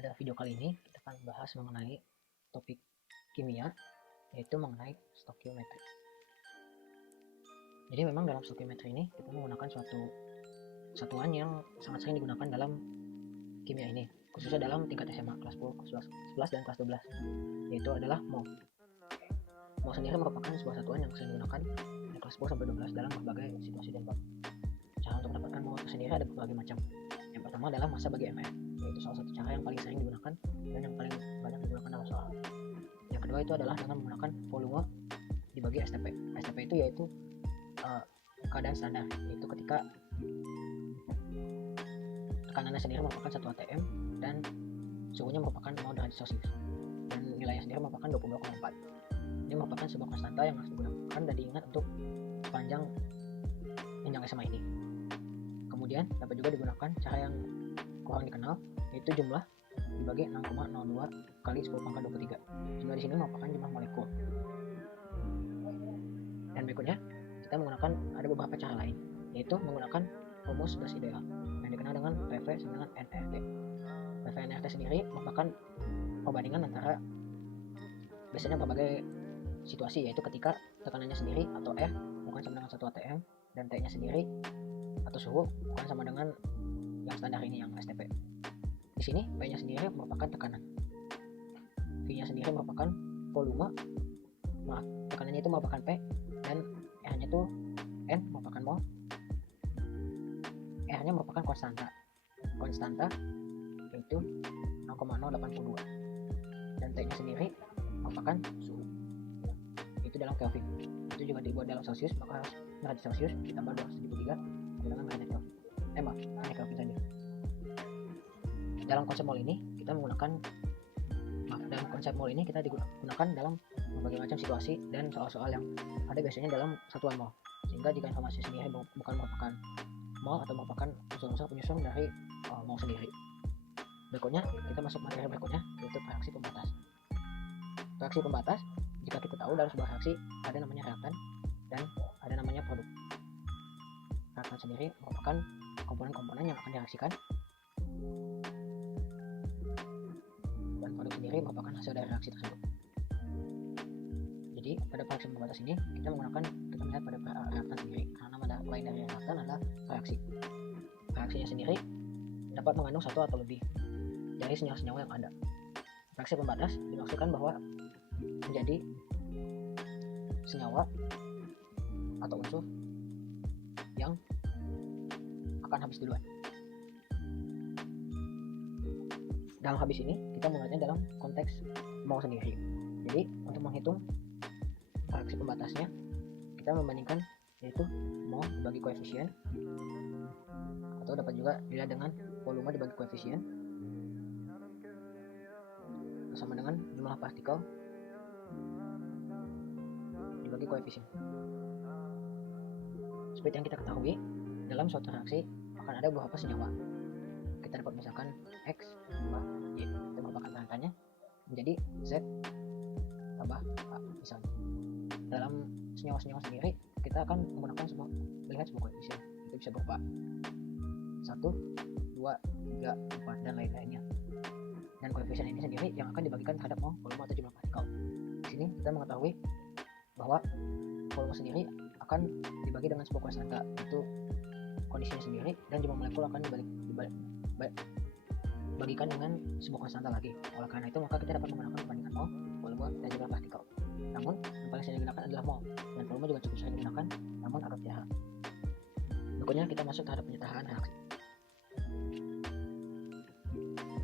Pada video kali ini kita akan bahas mengenai topik kimia, yaitu mengenai stokiometri. Jadi memang dalam stokiometri ini kita menggunakan suatu satuan yang sangat sering digunakan dalam kimia ini, khususnya dalam tingkat SMA kelas 10, kelas 11 dan kelas 12, yaitu adalah mol. Mol sendiri merupakan sebuah satuan yang sering digunakan dari kelas 10 sampai 12 dalam berbagai situasi dan bab. Cara untuk mendapatkan mol itu sendiri ada berbagai macam. Yang pertama adalah massa bagi mf, yaitu salah satu cara yang paling sering digunakan dan yang paling banyak digunakan dalam soal. Yang kedua itu adalah dengan menggunakan volume dibagi STP. STP itu yaitu keadaan standar, yaitu ketika tekanannya sendiri merupakan 1 atm dan suhunya merupakan 0 derajat Celcius dan nilainya sendiri merupakan 22,4. Ini merupakan sebuah konstanta yang harus digunakan dan diingat untuk sepanjang jenjang SMA ini. Kemudian dapat juga digunakan cara yang kurang dikenal, yaitu jumlah dibagi 6,02 kali 10 pangkat 23. Jumlah di sini merupakan jumlah molekul. Dan berikutnya kita menggunakan ada beberapa cara lain, yaitu menggunakan rumus gas ideal yang dikenal dengan PV sama dengan nRT. PV nRT sendiri merupakan perbandingan antara biasanya berbagai situasi, yaitu ketika tekanannya sendiri atau R bukan sama dengan 1 atm dan T nya sendiri atau suhu bukan sama dengan yang standar ini, yang STP. Di sini P nya sendiri merupakan tekanan, V nya sendiri merupakan volume, tekanannya itu merupakan P, dan R nya itu N merupakan mol, R nya merupakan konstanta yaitu 0,082, dan T nya sendiri merupakan suhu, itu dalam Kelvin. Itu juga dibuat dalam Celsius, maka harus derajat Celsius ditambah 273 dengan derajat Kelvin. Hanya Kelvin saja. Dalam konsep mol ini kita menggunakan dalam konsep mol ini kita digunakan dalam berbagai macam situasi dan soal-soal yang ada biasanya dalam satuan mol, sehingga jika informasi sendiri bukan merupakan mol atau merupakan unsur-unsur penyusun dari mol sendiri. Berikutnya kita masuk materi berikutnya, yaitu reaksi pembatas. Reaksi pembatas, jika kita tahu dalam sebuah reaksi ada namanya reaktan dan ada namanya produk. Reaktan sendiri merupakan komponen-komponen yang akan direaksikan, dan produk sendiri merupakan hasil dari reaksi tersebut. Jadi pada reaksi pembatas ini kita melihat pada reaktan sendiri, karena nama lain dari reaktan adalah reaksi. Reaksinya sendiri dapat mengandung satu atau lebih dari senyawa-senyawa yang ada. Reaksi pembatas dimaksudkan bahwa menjadi senyawa atau unsur yang akan habis duluan. Dalam habis ini kita melihatnya dalam konteks mol sendiri. Jadi untuk menghitung reaksi pembatasnya kita membandingkan yaitu mol dibagi koefisien, atau dapat juga dilihat dengan volume dibagi koefisien sama dengan jumlah partikel dibagi koefisien. Seperti yang kita ketahui, dalam suatu reaksi akan ada beberapa senyawa. Kita dapat misalkan X tambah Y, itu merupakan rangkanya menjadi Z tambah A misalnya. Dalam senyawa-senyawa sendiri kita akan melihat sebuah koefisien, itu bisa berupa 1, 2, 3, 4 dan lain-lainnya. Dan koefisien ini sendiri yang akan dibagikan terhadap volume atau jumlah partikel. Di sini kita mengetahui bahwa volume sendiri akan dibagi dengan sebuah konstanta, yaitu kondisinya sendiri, dan jumlah molekul akan dibagikan dengan sebuah konstanta lagi. Oleh karena itu maka kita dapat menggunakan perbandingan mol, volume, dan jumlah partikel. Namun yang paling sering digunakan adalah mol, dan volume juga cukup sering digunakan, namun agak jarang. Berikutnya kita masuk terhadap penyetaraan reaksi.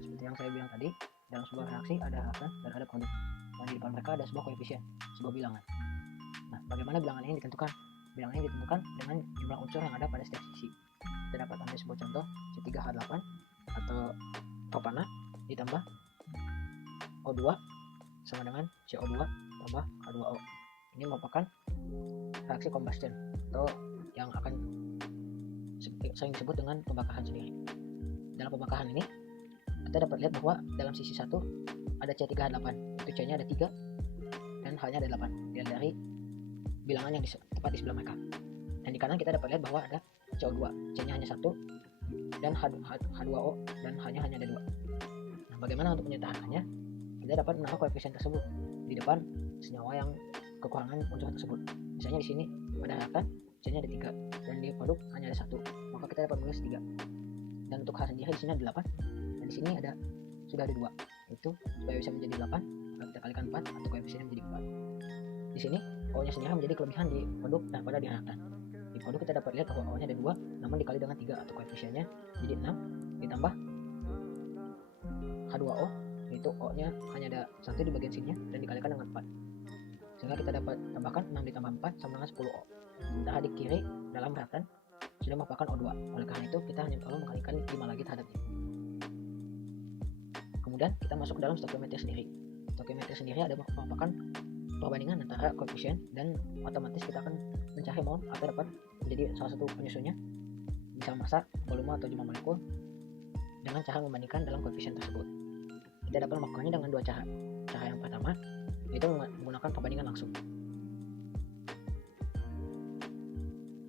Seperti yang saya bilang tadi, dalam sebuah reaksi ada reaktan dan ada produk, dan di depan mereka ada sebuah koefisien, sebuah bilangan. Nah, bagaimana bilangan ini ditentukan? Bilangan ini ditentukan dengan jumlah unsur yang ada pada setiap sisi. Kita dapat ambil sebuah contoh C3H8 atau propana ditambah O2 sama dengan CO2 tambah H2O. Ini merupakan reaksi combustion atau yang akan sering disebut dengan pembakaran sendiri. Dalam pembakaran ini kita dapat lihat bahwa dalam sisi 1 ada C3H8, itu C nya ada 3 dan H nya ada 8, dilihat dari bilangan yang tepat di sebelah mereka. Dan di kanan kita dapat lihat bahwa ada CO2, C nya hanya 1 dan H2O dan H nya hanya ada 2. Nah, bagaimana untuk menyederhanakannya? Kita dapat menaruh koefisien tersebut di depan senyawa yang kekurangan unsur tersebut. Misalnya di sini pada reaktan misalnya ada 3 dan di produk hanya ada 1, maka kita dapat menulis 3. Dan untuk H sendiri di sini ada 8 dan di sini sudah ada 2. Itu supaya bisa menjadi 8, maka kita kalikan 4 atau koefisiennya menjadi 4. Di sini O-nya sendiri menjadi kelebihan di produk daripada di reaktan. Di produk kita dapat lihat bahwa O-nya ada 2, namun dikali dengan 3 atau koefisiennya jadi 6 ditambah H2O, yaitu O-nya hanya ada 1 di bagian sininya dan dikalikan dengan 4. Sehingga kita dapat tambahkan 6 ditambah 4 sama dengan 10O. Sementara di kiri dalam reaktan sudah merupakan O2. Oleh karena itu kita hanya perlu mengkalikan 5 lagi terhadapnya. Kemudian kita masuk ke dalam stoikiometri sendiri. Stoikiometri sendiri ada merupakan perbandingan antara koefisien dan otomatis kita akan mencari mol atau dapat menjadi salah satu penyusunnya, misal massa, volume atau jumlah molekul, dengan cara membandingkan dalam koefisien tersebut. Kita dapat melakukannya dengan 2 cara. Cara yang pertama yaitu menggunakan perbandingan langsung.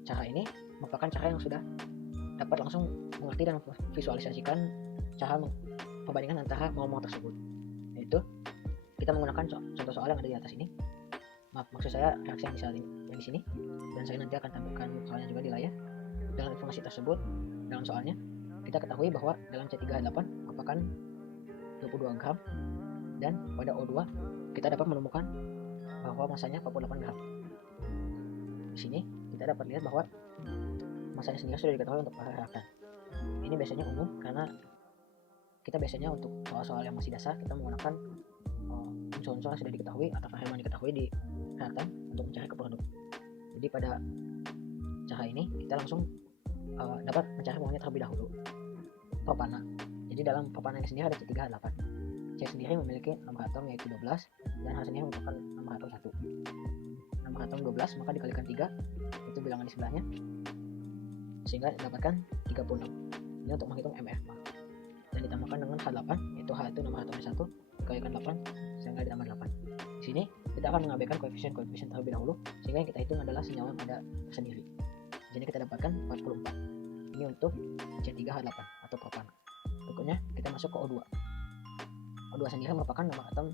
Cara ini merupakan cara yang sudah dapat langsung mengerti dan visualisasikan cara perbandingan antara mol-mol tersebut, yaitu kita menggunakan contoh soal yang ada di atas ini. Maksud saya reaksi yang di sini, dan saya nanti akan tampilkan soalnya juga di layar. Dengan informasi tersebut dalam soalnya kita ketahui bahwa dalam C3H8 merupakan 22 gram dan pada O2 kita dapat menemukan bahwa masanya 48 gram. Di sini kita dapat lihat bahwa masanya sendiri sudah diketahui untuk para reaktan. Ini biasanya umum karena kita biasanya untuk soal-soal yang masih dasar kita menggunakan unsur-unsur yang sudah diketahui atau variabel yang diketahui di reaktan untuk mencari ke produk. Jadi pada cara ini kita langsung dapat mencari molnya terlebih dahulu. Propana. Jadi dalam propana ini sendiri ada C3H8. C sendiri memiliki nomor atom yaitu 12 dan H sendiri merupakan nomor atom 1. Nomor atom 12 maka dikalikan 3, itu bilangan di sebelahnya, sehingga didapatkan 36. Ini untuk menghitung MR. Dan ditambahkan dengan H8, yaitu H itu nomor atomnya 1, dikalikan 8 sehingga ditambah 8. Di sini kita akan mengabaikan koefisien terlebih dahulu, sehingga yang kita hitung adalah senyawa yang ada sendiri. Di sini kita dapatkan 44. Ini untuk C3H8 atau propana. Berikutnya kita masuk ke O2. O2 sendiri merupakan nomor atom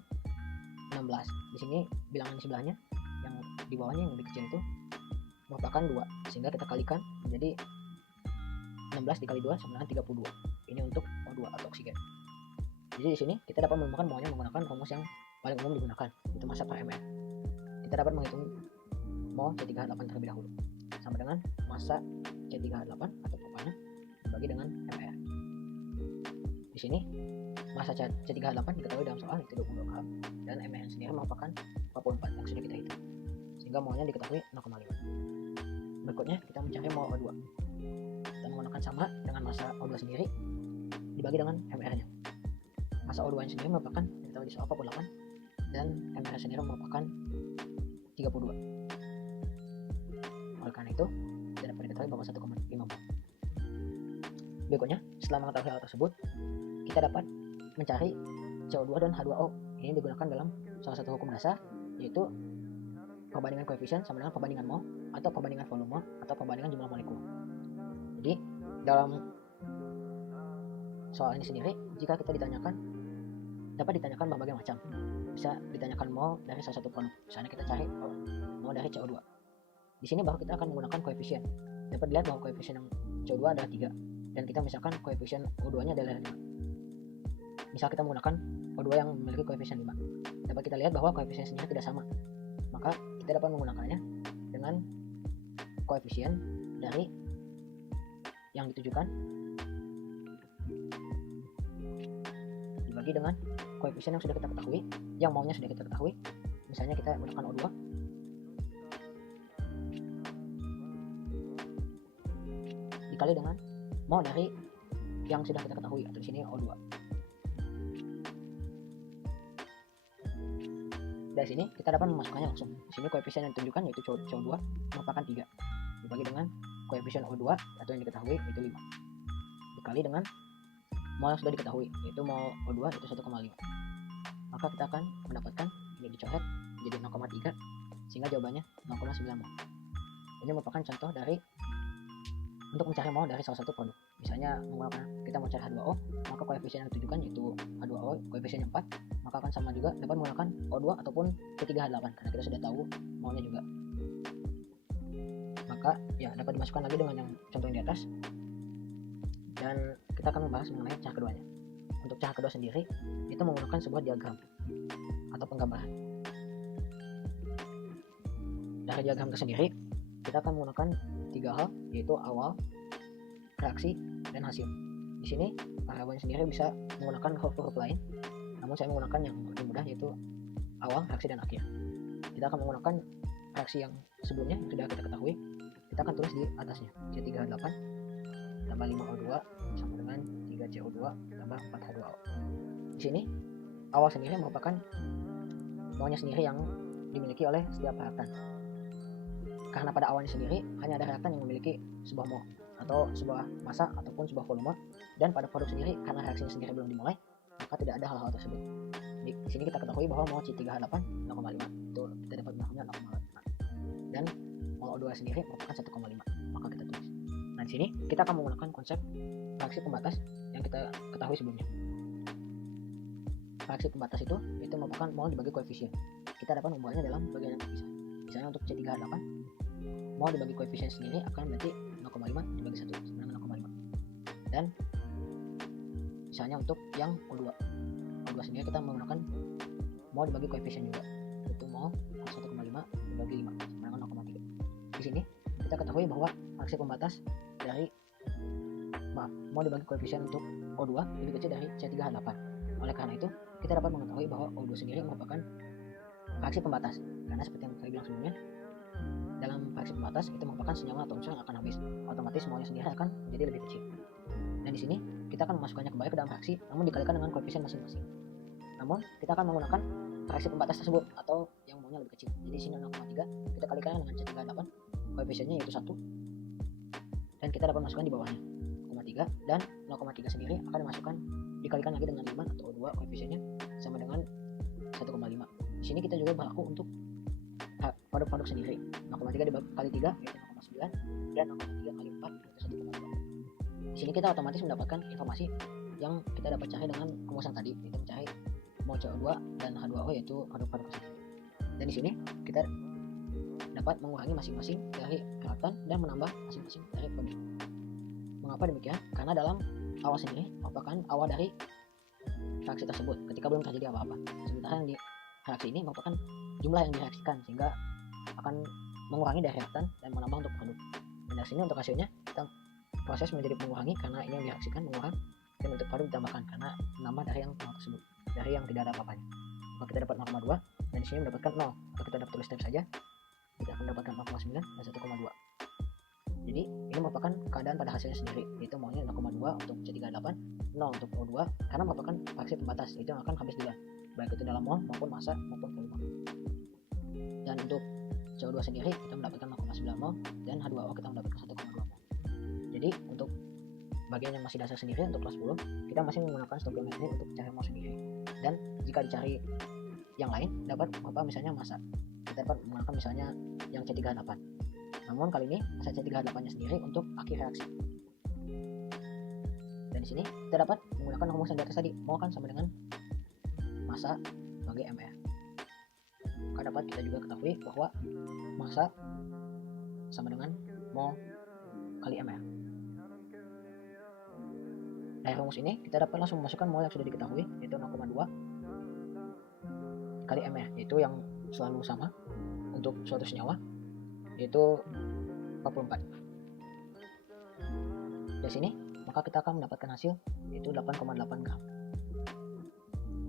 16. Di sini bilangan di sebelahnya yang di bawahnya yang lebih kecil itu merupakan 2, sehingga kita kalikan menjadi 16 dikali 2 sama dengan 32. Ini untuk O2 atau oksigen. Jadi di sini kita dapat menemukan molnya menggunakan rumus yang paling umum digunakan, itu massa per ml. Kita dapat menghitung mol C3H8 terlebih dahulu, sama dengan massa C3H8 atau propana dibagi dengan mr. Di sini massa C3H8 diketahui dalam soal itu 20 gram dan mr sendiri merupakan 44 yang sudah kita hitung, sehingga molnya diketahui 0,5. Berikutnya kita mencari mol O2. Kita menggunakan sama dengan massa O2 sendiri dibagi dengan mr-nya. Massa O2 sendiri merupakan diketahui di soal 48 dan mr sendiri merupakan 32. Oleh karena itu tidak dapat diketahui bahwa 1,5 mol. Berikutnya, setelah mengetahui hal tersebut, kita dapat mencari CO2 dan H2O. Ini digunakan dalam salah satu hukum dasar, yaitu perbandingan koefisien sama dengan perbandingan mol atau perbandingan volume atau perbandingan jumlah molekul. Jadi dalam soal ini sendiri, jika kita dapat ditanyakan berbagai macam. Bisa ditanyakan mol dari salah satu produk. Misalnya kita cari mol dari CO2. Di sini baru kita akan menggunakan koefisien. Dapat dilihat bahwa koefisien yang CO2 adalah 3 dan kita misalkan koefisien O2-nya adalah 5. Misal kita menggunakan O2 yang memiliki koefisien 5. Dapat kita lihat bahwa koefisien sendiri tidak sama. Maka kita dapat menggunakannya dengan koefisien dari yang ditujukan dibagi dengan koefisien yang sudah kita ketahui, yang maunya sudah kita ketahui. Misalnya kita menggunakan O2 dikali dengan mol dari yang sudah kita ketahui, atau di sini O2. Dari sini kita dapat memasukkannya langsung. Di sini koefisien yang ditunjukkan yaitu CO2 merupakan 3 dibagi dengan koefisien O2 atau yang diketahui yaitu 5 dikali dengan mol yang sudah diketahui yaitu mol O2 itu 1,5. Maka kita akan mendapatkan ini dicoret menjadi 0,3 sehingga jawabannya 0,9 mol. Ini merupakan contoh dari untuk mencari mol dari salah satu produk. misalnya kita mau cari H2O, maka koefisien yang ditujukan yaitu H2O koefisiennya 4, maka akan sama juga dapat menggunakan O2 ataupun C3H8 karena kita sudah tahu maunya juga. Maka ya dapat dimasukkan lagi dengan yang contoh yang di atas, dan kita akan membahas mengenai cara keduanya. Untuk cara kedua sendiri itu menggunakan sebuah diagram atau penggambaran. Dari diagram itu sendiri kita akan menggunakan 3 hal, yaitu awal, reaksi, dan hasil. Di sini variabelnya sendiri bisa menggunakan huruf-huruf lain, namun saya menggunakan yang lebih mudah yaitu awal, reaksi, dan akhir. Kita akan menggunakan reaksi yang sebelumnya yang sudah kita ketahui, kita akan tulis di atasnya, C3H8 tambah 5O2 sama dengan 3CO2 tambah 4H2O. Di sini awal sendiri merupakan maunya sendiri yang dimiliki oleh setiap reaktan. Karena pada awalnya sendiri hanya ada reaktan yang memiliki sebuah mol atau sebuah massa ataupun sebuah volume, dan pada produk sendiri karena reaksinya sendiri belum dimulai, maka tidak ada hal-hal tersebut. Di sini kita ketahui bahwa mol C3H8 0,5 itu kita dapat menangnya 0,5, dan mol O2 sendiri merupakan 1,5, maka kita tulis. Nah, di sini kita akan menggunakan konsep reaksi pembatas yang kita ketahui sebelumnya. Reaksi pembatas itu merupakan mol dibagi koefisien. Kita dapat membuatnya dalam bagian yang terpisah. Misalnya untuk C3H8, mol dibagi koefisien sendiri akan berarti 0,5 dibagi 1 sama dengan 0,5. Dan misalnya untuk yang O2 sendiri kita menggunakan mol dibagi koefisien juga, yaitu mol 1,5 dibagi 5 sama dengan 0,3. Di sini kita ketahui bahwa reaksi pembatas dari mol dibagi koefisien untuk O2 lebih kecil dari C3H8. Oleh karena itu kita dapat mengetahui bahwa O2 sendiri merupakan reaksi pembatas, karena seperti yang saya bilang sebelumnya, dalam reaksi pembatas itu merupakan senyawa atau unsur yang akan habis, otomatis molnya sendiri akan menjadi lebih kecil. Dan di sini kita akan memasukkannya kembali ke dalam reaksi, namun dikalikan dengan koefisien masing-masing. Namun kita akan menggunakan reaksi pembatas tersebut atau yang molnya lebih kecil. Jadi di sini 0,3 kita kalikan dengan C3H8, koefisiennya yaitu 1, dan kita dapat masukkan di bawahnya 0,3, dan 0,3 sendiri akan dimasukkan dikalikan lagi dengan 5 atau 2, koefisiennya sama dengan 1,5. Di sini kita juga berlaku untuk produk-produk sendiri. 0,3 dikali 3 yaitu 0,9, dan 0,3 kali 4 yaitu 1,5. Di sini kita otomatis mendapatkan informasi yang kita dapat cari dengan rumusan tadi, yaitu mencari mol CO2 dan H2O yaitu produk-produk sendiri. Dan di sini kita dapat mengurangi masing-masing dari reaktan dan menambah masing-masing dari produk. Mengapa demikian? Karena dalam awal sendiri merupakan awal dari reaksi tersebut ketika belum terjadi apa-apa. Sementara yang di reaksi ini merupakan jumlah yang direaksikan, sehingga akan mengurangi dari reaktan dan menambah untuk produk. Dan dari sini untuk hasilnya kita proses menjadi mengurangi karena ini yang direaksikan mengurang, dan untuk produk ditambahkan karena menambah dari yang tersebut, dari yang tidak ada apa-apanya. Maka kita dapat 0,2, dan di sini mendapatkan 0. Kalau kita dapat tulis step saja, kita akan mendapatkan 0,9 dan 1,2. Jadi ini merupakan keadaan pada hasilnya sendiri, yaitu molnya 0,2 untuk C3H8, 0 untuk O2, karena merupakan reaksi pembatas, itu yang akan habis duluan, baik itu dalam mol maupun massa maupun volume. Dan untuk CO2 sendiri kita mendapatkan 0,9 mol, dan H2O kita mendapatkan 1,2 mol. Jadi untuk bagian yang masih dasar sendiri untuk kelas 10 kita masih menggunakan stoichiometri untuk cari mol sendiri, dan jika dicari yang lain dapat apa misalnya massa, kita dapat menggunakan misalnya yang C3H8. Namun kali ini massa C3H8 nya sendiri untuk akhir reaksi. Dan di sini kita dapat menggunakan rumus yang di atas tadi, mol kan sama dengan massa bagi mR. Maka dapat kita juga ketahui bahwa massa sama dengan mol kali mR. Dari rumus ini kita dapat langsung memasukkan mol yang sudah diketahui, yaitu 0,2 kali mR, yaitu yang selalu sama untuk suatu senyawa, yaitu 44. Dari sini maka kita akan mendapatkan hasil yaitu 8,8 gram.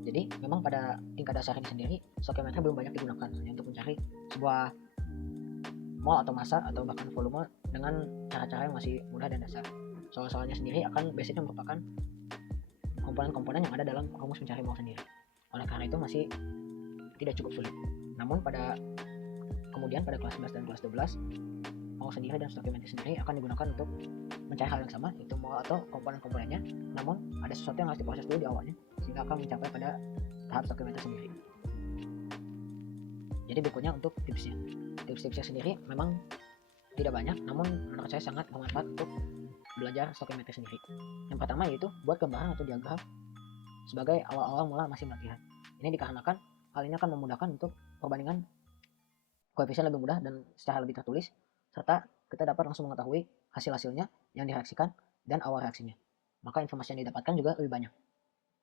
Jadi memang pada tingkat dasar ini sendiri stoichiometri belum banyak digunakan hanya untuk mencari sebuah mol atau massa atau bahkan volume dengan cara-cara yang masih mudah dan dasar. Soal-soalnya sendiri akan basicnya merupakan komponen-komponen yang ada dalam rumus mencari mol sendiri. Oleh karena itu masih tidak cukup sulit. Namun kemudian pada kelas 11 dan kelas 12 mol sendiri dan stoichiometri sendiri akan digunakan untuk mencari hal yang sama, yaitu mol atau komponen-komponennya. Namun ada sesuatu yang harus diproses dulu di awalnya sehingga akan mencapai pada tahap stoichiometri sendiri. Jadi bukunya untuk tipsnya sendiri memang tidak banyak, namun menurut saya sangat bermanfaat untuk belajar stoichiometri sendiri. Yang pertama yaitu buat gambaran atau diagram sebagai awal-awal mula masih latihan. Ini dikarenakan hal ini akan memudahkan untuk perbandingan koefisien lebih mudah dan secara lebih tertulis, serta kita dapat langsung mengetahui hasil-hasilnya yang direaksikan dan awal reaksinya. Maka informasi yang didapatkan juga lebih banyak.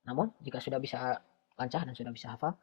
Namun, jika sudah bisa lancar dan sudah bisa hafal,